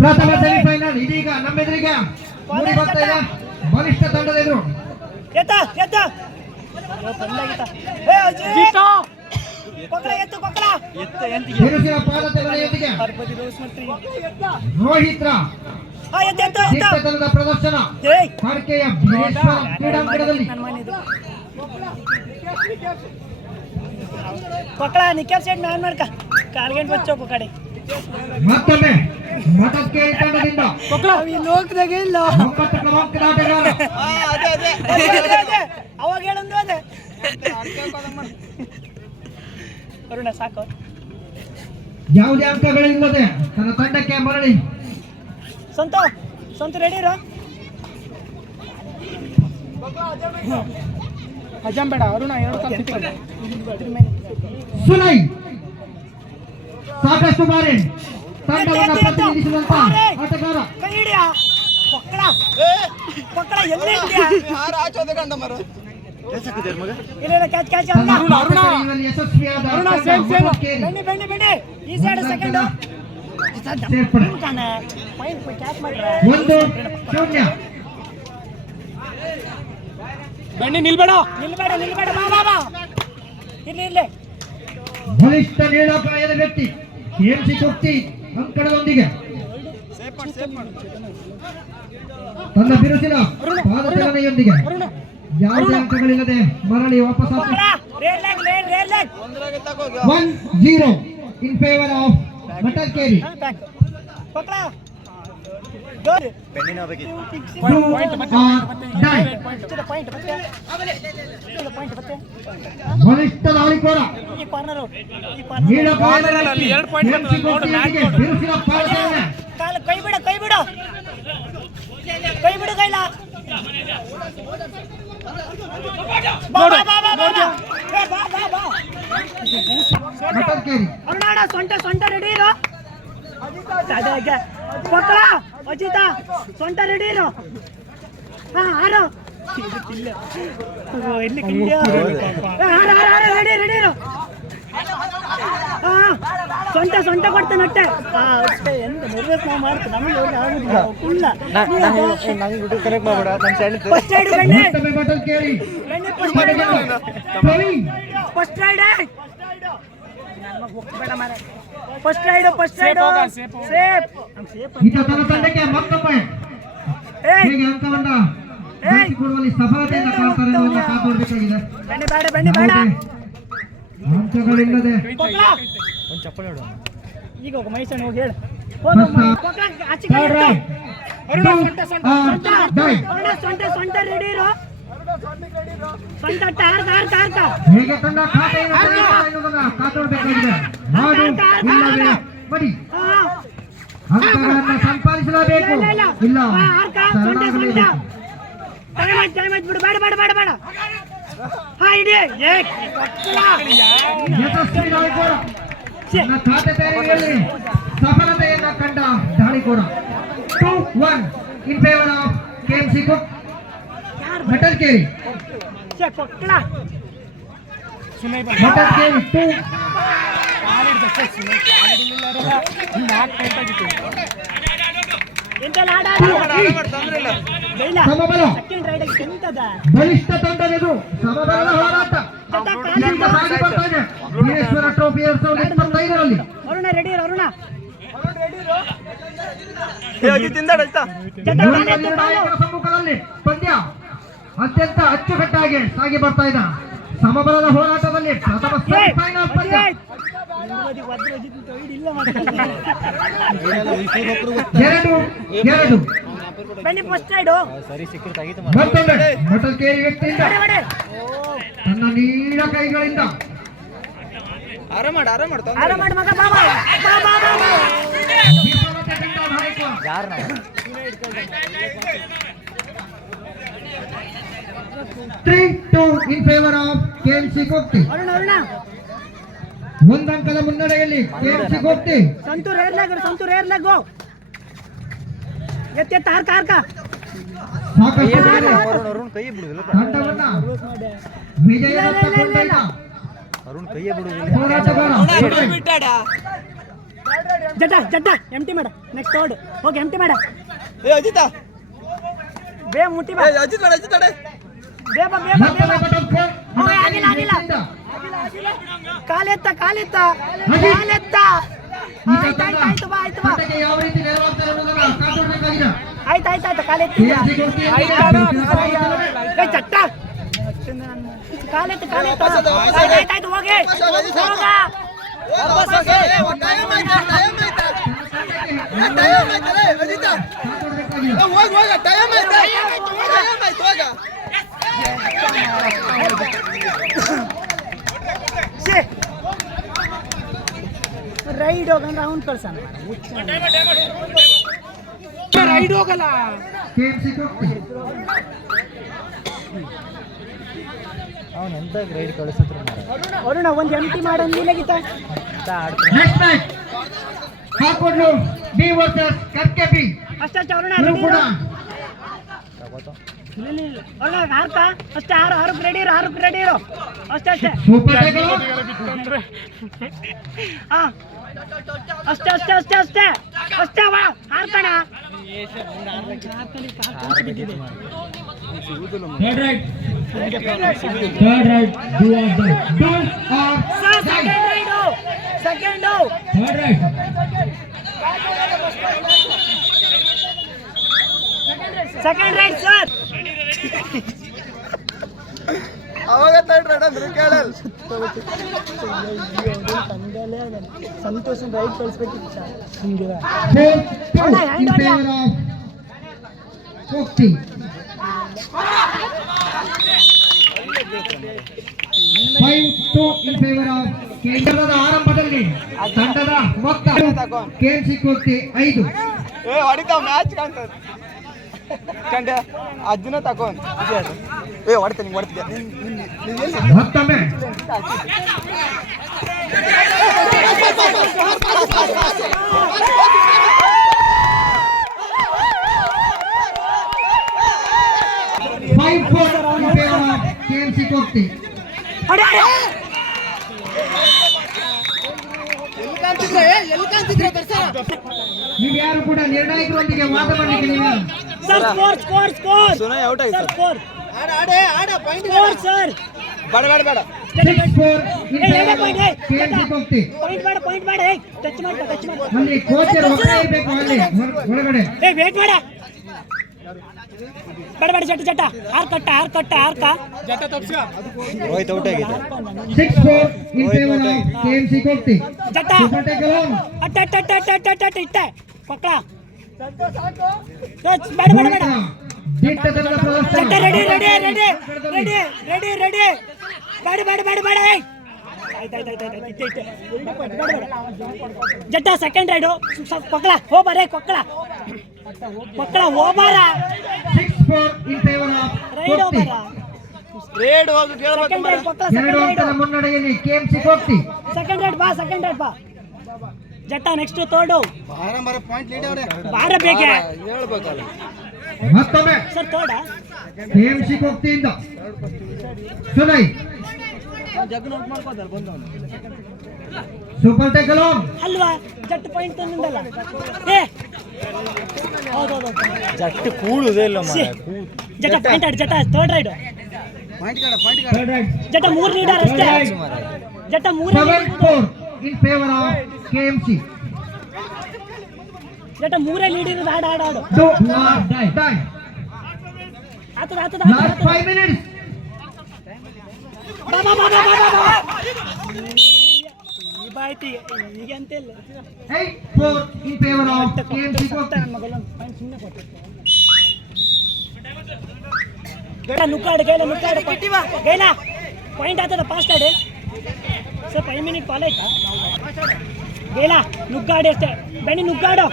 ಪ್ರಥಮ ಸೆಮಿಫೈನಲ್ ಇದೀಗ ನಮ್ಮೆದುರಿಗೆ ಮೂಡಿ ಬರ್ತಾ ಇದೆ. ಬಲಿಷ್ಠ ತಂಡದ ಎದುರು ಬಿರುಸಿನ ಪಾದತೆಗಳೊಂದಿಗೆ ರೋಹಿತ್ರ ದಿಟ್ಟತನದ ಪ್ರದರ್ಶನ ಕಾರ್ಕೆಯ ಬೀರೇಶ್ವರ ಕ್ರೀಡಾಂಗಣದಲ್ಲಿ. ಮತ್ತೊಮ್ಮೆ ಮಠಕ್ಕೇರಿ ತಂಡದಿಂದ 9 ಕ್ರಮಾಂಕದ ಆಟಗಾರ ಯಾವುದೇ ಅಂಕಗಳಿಲ್ಲದೆ ತನ್ನ ತಂಡಕ್ಕೆ ಮರಳಿ ಸ್ವಂತ ರೆಡಿ ಬೇಡ ಅರುಣ ಸುನೈ ಸಾಕಷ್ಟು ಬಾರಿ ತಂಡವನ್ನು ಪ್ರತಿನಿಧಿಸಿದಂತ ಆಟಗಾರ. ಯಶಸ್ವಿಯಾದ 1-0. ಬನ್ನಿ ನಿಲ್ಬೇಡ ಬಲಿಷ್ಠ ನೇರಾಪಾಯದ ವ್ಯಕ್ತಿ KMC ಕೊಕ್ತಿ ಅಂಕಣದೊಂದಿಗೆ ತನ್ನ ಬಿರುಸಿನ ಪಾದಚಲನೆಯೊಂದಿಗೆ ಯಾವುದೇ ಅಂಕಗಳಿಲ್ಲದೆ ಮರಳಿ ವಾಪಸ್ 1-0 ಇನ್ ಫೇವರ್ ಆಫ್ ಮಠಕ್ಕೇರಿ. ಬಲಿಷ್ಠ ದಾಳಿಕೋರ ಬಿರುಸಿನ ಪಾದಚಲನೆ. ಕೈ ಬಿಡು ಕೈಲ ಅರುಣಾಡ ಸೊಂಟ ರೆಡಿ ಇರೋ ಅಜಿತ ಸೊಂಟ ರೆಡಿ ಇರೋ ಆರೋ ಇಲ್ಲಿ ರೆಡಿ ಇರೋ ಸೊಂಟ ಕೊಡ್ತೇನೆ ಅಟ್ಟೆ ಅಷ್ಟೇ. ಎಂತ ನಿರ್ವೇಶ ಮಾಡ್ತೇನೆ ನಮಗೆ ಫಸ್ಟ್ ರೈಡ್ ತಂಡಕ್ಕೆ ಮತ್ತೊಮ್ಮೆ ಹೇಗೆ ಅಂಕವನ್ನ ಕೊಡುವಲ್ಲಿ ಸಫಲತೆಯಿಂದ ಕಾಪಾಡಬೇಕಾಗಿದೆ. ಅಂಕಗಳಿಲ್ಲದೆ ಈಗ ಮೈಸೂರು ಹೋಗಿ ಹೇಳು ಸೊಂಟ ರೆಡಿ ಇರೋ ಹೇಗೆ ತಂಡ ಕಾಪಾಡಬೇಕಾಗಿದೆ. ಅಂಕಗಳನ್ನು ಸಂಪಾದಿಸಲೇಬೇಕು. ಇಲ್ಲ ಬಿಡು ಬೇಡ ಯಶಸ್ವಿ ದಾಳಿಕೋರ ತನ್ನ ಖಾತೆ ತೆರೆಯುವಲ್ಲಿ ಸಫಲತೆಯನ್ನ ಕಂಡ ದಾಳಿಕೋರ. 2-1 ಇನ್ ಫೇವರ್ ಆಫ್ KMC ಕುಕ್ ಮಠಕ್ಕೇರಿ. ಮಠಕ್ಕೇರಿ 2 ಸಮಬಲ ಬಲಿಷ್ಠ ತಂಡದೆದು ಸಮಬಲದ ಹೋರಾಟ ಸಾಗಿ ಬರ್ತಾ ಇದೆ. ವೀರೇಶ್ವರ ಟ್ರೋಫಿ 2025ರಲ್ಲಿ ಸಮ್ಮುಖದಲ್ಲಿ ಪಂದ್ಯ ಅತ್ಯಂತ ಅಚ್ಚುಕಟ್ಟಾಗಿ ಸಾಗಿ ಬರ್ತಾ ಇದೆ. ಸಮಬಲದ ಹೋರಾಟದಲ್ಲಿ ಪ್ರಥಮ ಸೆಮಿಫೈನಲ್ ಪಂದ್ಯ 2-2 ಮತ್ತೊಂದು ಮಠಕ್ಕೇರಿ ವ್ಯಕ್ತಿಯಿಂದ ತನ್ನ ನೀಳ ಕೈಗಳಿಂದ ಇನ್ ಫೇವರ್ ಆಫ್ KMC ಕೊಕ್ತಿ. ಒಂದಂಕದ ಮುನ್ನಡೆಯಲ್ಲಿ KMC ಕೊಕ್ತಿ. ಸಂತೂರ್ ಏರ್ಲಾಗು ತಂಡವನ್ನ ವಿಜಯದತ್ತ ಕೊಂಡೊಯ್ದ ಹೋರಾಟಗಾರ ಜಟ್ಟ ಎಂಟಿ ಮಾಡ ನೆಕ್ಸ್ಟ್ ಓಡ್ ಹೋಗಿ ಎಂಟಿ ಮಾಡ ಏ ಅಜಿತ ಬೇ ಮುಟ್ಟಿ ಬಾ ಏ ಅಜಿತ ತಡೆ ಬೇ ಬಾ ಆಗಿಲ್ಲ ಕಾಲೆತ್ತ ಆಯ್ತು ಬಾ ಯಾವ ರೀತಿ ನೆರವಾಗ್ತಾರೆ ಅನ್ನೋದನ್ನ ಕಾಪಾಡಬೇಕಾಗಿದೆ. ಆಯ್ತು ಕಾಲೆತ್ತಿ ಚಟ್ಟ ಕಾಲೆತ್ತು ಆಯ್ತು ಹೋಗಿ ರೈಡ್ ಹೋಗಂದ್ರೆ ಅವ್ನು ಕಳ್ಸಣ ರೈಡ್ ಹೋಗಲ್ಲ ಅವನೆಂತ ರೈಡ್ ಕಳಿಸಿದ್ರು ಅರುಣ ಒಂದು ಎಂಟಿ ಮಾಡಂದಿಲ್ಲ ಗೀತ ನೆಕ್ಸ್ಟ್ ಮ್ಯಾಚ್ ಹಾಕೊಂಡು ಬಿ ವರ್ಸಸ್ ಕರ್ಕೆ ಅಷ್ಟೇ ಅರುಣ ಕೂಡ ಅರುಣ ಹಾರ್ಕ ಅಷ್ಟೇ ಹಾರಕ್ಕೆ ರೆಡಿ ಇರೋ ಅಷ್ಟೇ ಸೂಪರ್ ಟೈಗರ್ ಹಾ ಅಷ್ಟೇ ವಾ ಹಾರ್ಕಣ third right do or second third right sir ಅವಾಗ ತಡ್ರಣ ಅಂದ್ರೆ ಕೇಳಲ್ಲ ಸಂತೋಷ ರೈಟ್ ಕಳಿಸ್ಬೇಕಿತ್ತು ಸರ್ ಹಿಂಗೆ in favor of Kokti. 5-2 in favor of ಕೇಂದ್ರದ ಆರಂಭದಲ್ಲಿ ತಂಡದ ಮೊತ್ತ KMC ಕೊಕ್ತಿ 5. ಏ ಹೊಡಿತಾ ಮ್ಯಾಚ್ ಕಾಣ್ತದೆ ಕಂಡೆ ಅಜ್ಜನ ತಕೊಂಡ್ ಏ ಹೊಡಿತೀನಿ ಮತ್ತೊಮ್ಮೆ KMC ಕೊಕ್ತಿ ನೀವು ಯಾರು ಕೂಡ ನಿರ್ಣಾಯಕರೊಂದಿಗೆ ಮಾತನಾಡಲಿಕ್ಕೆ ನೀವು ಸರ್ ಸ್ಕೋರ್ ಸುನಯ್ ಔಟ್ ಆಯ್ತು ಸರ್ ಸ್ಕೋರ್ ಆಡ ಪಾಯಿಂಟ್ ಸರ್ ಬೇಡ 6-4 KMC ಕೊಕ್ತಿ ಪಾಯಿಂಟ್ ಮಾಡ ಟಚ್ ಮಾಡ ಅಲ್ಲಿ ಕೋಚರ್ ಹೊರಗಡೆ ಇರಬೇಕು ಅಲ್ಲಿ ಒಳಗಡೆ ವೇಟ್ ಮಾಡ ಬೇಡ ಜಟ್ಟ ಹಾರ್ ಕಟ್ಟ ಜಟ್ಟ ತಪ್ಸ ಹೋಯ್ತು ಔಟ್ ಆಗಿದೆ 6-4 in favor of KMC ಕೊಕ್ತಿ ಜಟ್ಟ ಸೂಪರ್ ಟೇಕಲ್ ಆನ್ ಅಟ್ಟ ಇಟ್ಟ ಪಕ್ಕಳ ಟಚ್ ಬೇಡ ದಿಟ್ಟತನದ ಪ್ರದರ್ಶನ ಜಟ್ಟ ರೆಡಿ ಬೇಡ ಜಟ್ಟ ಸೆಕೆಂಡ್ ರೈಡು ಕೊಕ್ಕಳ ಹೋಗ್ಬಾರೆ ಕೊಕ್ಕಳ ಹೋಗ್ಬಾರ 6-4 in favor of ರೈಡ್ ಕೊಕ್ತಿ ಹೋಗ್ಬಾರ ರೇಡ್ ಹೋಗಿ ಕೇಳಬೇಕು ಸೆಕೆಂಡ್ ರೈಡ್ ಕೊಕ್ಕಳ ಎರಡು ಅಂಕದ ಮುನ್ನಡೆಯಲ್ಲಿ KMC ಕೊಕ್ತಿ ಸೆಕೆಂಡ್ ರೈಡ್ ಬಾ ಜಟ್ಟ ನೆಕ್ಸ್ಟ್ ತರ್ಡು ಪಾಯಿಂಟ್ ಲೀಡ್ ಅವರೇ ಬಾರ ಬೇಕೆ ಹೇಳ್ಬೇಕಲ್ಲ ಮತ್ತೊಮ್ಮೆ ಸರ್ ತರ್ಡ KMC ಕೊಕ್ತಿಯಿಂದ ಸುನೈ ಸೂಪರ್ ಟೇಕಲ್ ಆನ್ ಅಲ್ವಾ ಜಟ್ ಪಾಯಿಂಟ್ ತಂದಿದ್ದಲ್ಲ ಏ ಹೌದು ಜಟ್ಟು ಕೂಡುದೇ ಇಲ್ಲ ಜಟ ಪಾಯಿಂಟ್ ಜಟ ಥರ್ಡ್ ರೈಡ್ ಥರ್ಡ್ ರೈಟ್ ಜಟ 3 ಲೀಡರ್ ಅಷ್ಟೇ ಜಟ 3 7-4 in favor of KMC ಜಟ 3 lead ಇರೋದು ಆಡು do or die ಆತದ last 5 minutes ಬಾ ಈ ಬಾಯ್ತಿ ಈಗ ಅಂತಿಲ್ಲ 8-4 in favor of KMC ಕೊಕ್ತಿ ನನ್ನ ಮಗಲೊಂದು ಪಾಯಿಂಟ್ ಸುಮ್ಮನೆ ಕೊಟ್ಟು ಬೇಡ ನುಕ್ಕಾಡು ಗೈಲ ಪಾಯಿಂಟ್ ಆಗ್ತದ ಫಾಸ್ಟ್ ಆಡಿ ಸರ್ 5 ಮಿನಿಟ್ ಕಾಲ್ ಆಯ್ತಾ ಗೈಲ ನುಗ್ಗಾಡಿ ಅಷ್ಟೇ ಬೆಣ್ಣಿ ನುಗ್ಗಾಡು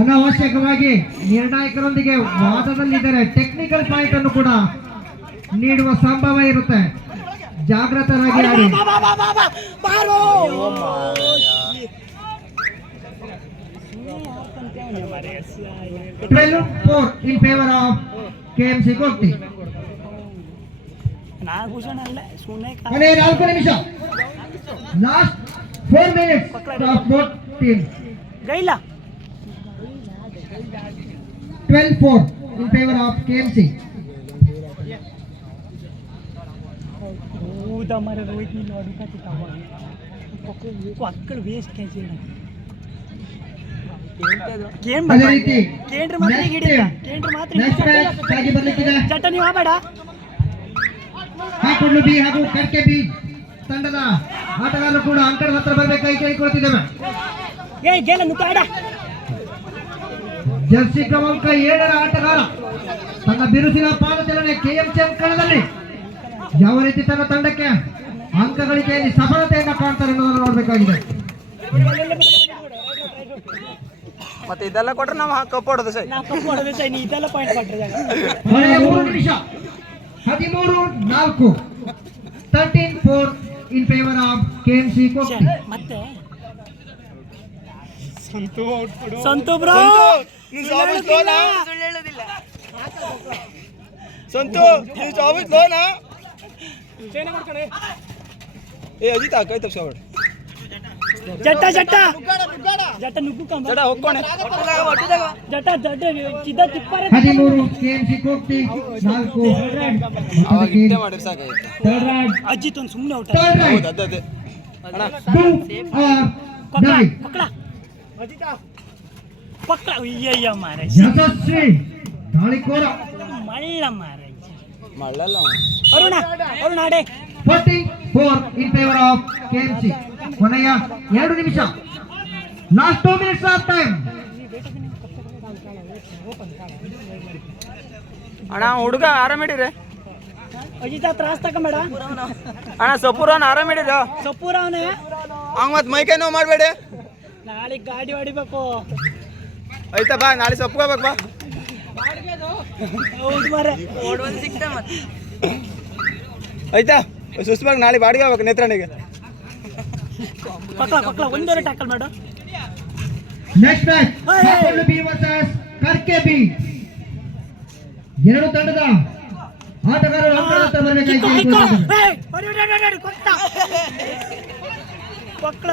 ಅನಾವಶ್ಯಕವಾಗಿ ನಿರ್ಣಾಯಕರೊಂದಿಗೆ ವಾದದಲ್ಲಿದ್ದರೆ ಟೆಕ್ನಿಕಲ್ ಪಾಯಿಂಟ್ ಅನ್ನು ಕೂಡ ನೀಡುವ ಸಂಭವ ಇರುತ್ತೆ ಜಾಗೃತರಾಗಿ ಆಡಿ ಬಾರೋ 12-4 in favor of KMC ಕೊಕ್ತಿ Nagabhushana ಅಲ್ಲ ಸುಮ್ಮನೆ ಕೊನೆಯ 4 ನಿಮಿಷ last 4 minutes of both teams. ಗೈಲ 12-4 in favor of KMC. ಹೌದಾ ಮರ ರೋಹಿತ್ ನೀನು ಅಡುಕಾತಿತ್ತವ ಅಕ್ಕಳು ವೇಸ್ಟ್ ಕ್ಯಾಚ್ ಗೇಮ್ ಅದೇ ರೀತಿ ಕೇಂದ್ರ ಮಾತ್ರ ಹಿಡಿದ ಕೇಂದ್ರ ಮಾತ್ರ ನೆಕ್ಸ್ಟ್ ಮ್ಯಾಚ್ ಸಾಗಿ ಬರ್ಲಿಕ್ಕಿದೆ. ಚಟ್ಟ ನೀವು ಆಬೇಡ ಹಾಕೊಂಡು ಬಿ ಹಾಗೂ ಕರ್ಕೆ ಬಿ ತಂಡದ ಆಟಗಾರರು ಕೂಡ ಅಂಕಣದ ಹತ್ರ ಬರಬೇಕಾಗಿ ಕೇಳಿಕೊಳ್ತಿದ್ದೇವೆ. ಗೇಲ ನುಕ್ಕಾಡ ಜರ್ಸಿ ಕ್ರಮಾಂಕ 7ರ ಆಟಗಾರ ತನ್ನ ಬಿರುಸಿನ ಪಾದಚಲನೆ ಕೆಎಂಸಿ ಅಂಕಣದಲ್ಲಿ ಯಾವ ರೀತಿ ತನ್ನ ತಂಡಕ್ಕೆ ಅಂಕ ಗಳಿಕೆಯಲ್ಲಿ ಸಫಲತೆಯನ್ನು ಕಾಣ್ತಾರೆ ಅನ್ನೋದನ್ನು ನೋಡಬೇಕಾಗಿದೆ. ಮತ್ತೆ ಇದೆಲ್ಲ ಕೊಟ್ರೆ ನಾವು ಕಪ್ ಹೊಡೋದು ಸರ್. ನಾ ಕಪ್ಪು ಹೊಡೆದ ಸೈ ನೀ ಇದೆಲ್ಲ ಪಾಯಿಂಟ್ ಕೊಟ್ಟರೆ ಕೊನೆಯ 3 ನಿಮಿಷ 13-4 13-4 ಇನ್ ಫೇವರ್ ಆಫ್ ಕೆಎಂಸಿ ಕೋಟಿ. ಮತ್ತೆ ಸಂತು ಬ್ರೋ ನೀನು ಜಾಬ್ ಲೋನಾ ಸಂತು ನೀನು ಜಾಬ್ ಲೋನಾ ಏ ಅಜಿತ ಕೈ ತಪ್ಪಿಸ್ಕೊಬೇಡ ಜಟ್ಟ ಜಟ್ಟ ಜಟ್ಟ ನುಗ್ಗು ಕಂಬ ಜಡ ಹೋಗ್ಕೊಣೆ ಜಟ್ಟ ಜಟ್ಟ ಚಿದ ತಿಪ್ಪಾರೆ 13 ಕೆಎಂಸಿ ಕೋಟಿ 4 ಅವಾಗ ಇಟ್ಟೆ ಮಾಡಿದ್ರೆ ಸಾಕಾಗಿತ್ತು. ಥರ್ಡ್ ರೈಡ್ ಅಜ್ಜಿತ್ ಒಂದು ಸುಮ್ಮನೆ ಔಟ್ ಥರ್ಡ್ ರೈಡ್ ಹೌದು ಅದೇ ಅಣ್ಣ ಪಕ್ಕಳ ಡೈ ಪಕ್ಕಳ ಪಕ್ಕಳ ಅಯ್ಯಯ್ಯ ಮಾರೆ ಯಶಸ್ವಿ ದಾಳಿಕೋರ ಮಳ್ಳ ಮಾರೆ ಮಳ್ಳಲ್ಲ ಅರುಣ ಅರುಣ ಆಡೆ 44 ಇನ್ ಫೇವರ್ ಆಫ್ ಕೆಎಂಸಿ. ಕೊನೆಯ 2 ನಿಮಿಷ ಲಾಸ್ಟ್ 2 ಮಿನಿಟ್ಸ್ ಆಫ್ ಟೈಮ್. ಅಣ್ಣ ಹುಡುಗ ಆರಾಮಿಡಿರಿ ಅಜಿತ ತ್ರಾಸ್ ತಗೊಂಬೇಡ ಅಣ್ಣ ಸಪೂರನ್ ಆರಾಮಿಡಿರ ಸಪೂರ ಅವನೇ ಹಂಗ ಮತ್ತೆ ಮೈಕೈ ನೋವು ಮಾಡಬೇಡಿ. ನಾಳೆ ಗಾಡಿ ಹೊಡಿಬೇಕು ಆಯ್ತಾ ಬಾ ನಾಳೆ ಸೊಪ್ಕೋಬೇಕು ಬಾ. ಹೌದು ಮಾರೆ ಆಯ್ತಾ ಸುಸ್ಮಾಗಿ ನಾಳೆ ಬಾಡಿಗೆ ಹೋಗ್ಬೇಕು ನೇತ್ರಣಿಗೆ. ಪಕ್ಕಳ ಪಕ್ಕಳ ಒಂದೂವರೆ ಟ್ಯಾಕಲ್ ಮಾಡು ನೆಕ್ಸ್ಟ್ ಮ್ಯಾಚ್ ಹಾಕೊಂಡು ಬಿ ವರ್ಸಸ್ ಕರ್ಕೆ ಬಿ. ಎರಡು ತಂಡದ ಆಟಗಾರರು ಅಂಕಣದ ಹತ್ರ ಬರಬೇಕಾಗಿ ಕೇಳಿಕೊಳ್ಳುತ್ತೇವೆ. ಪಕ್ಕಳ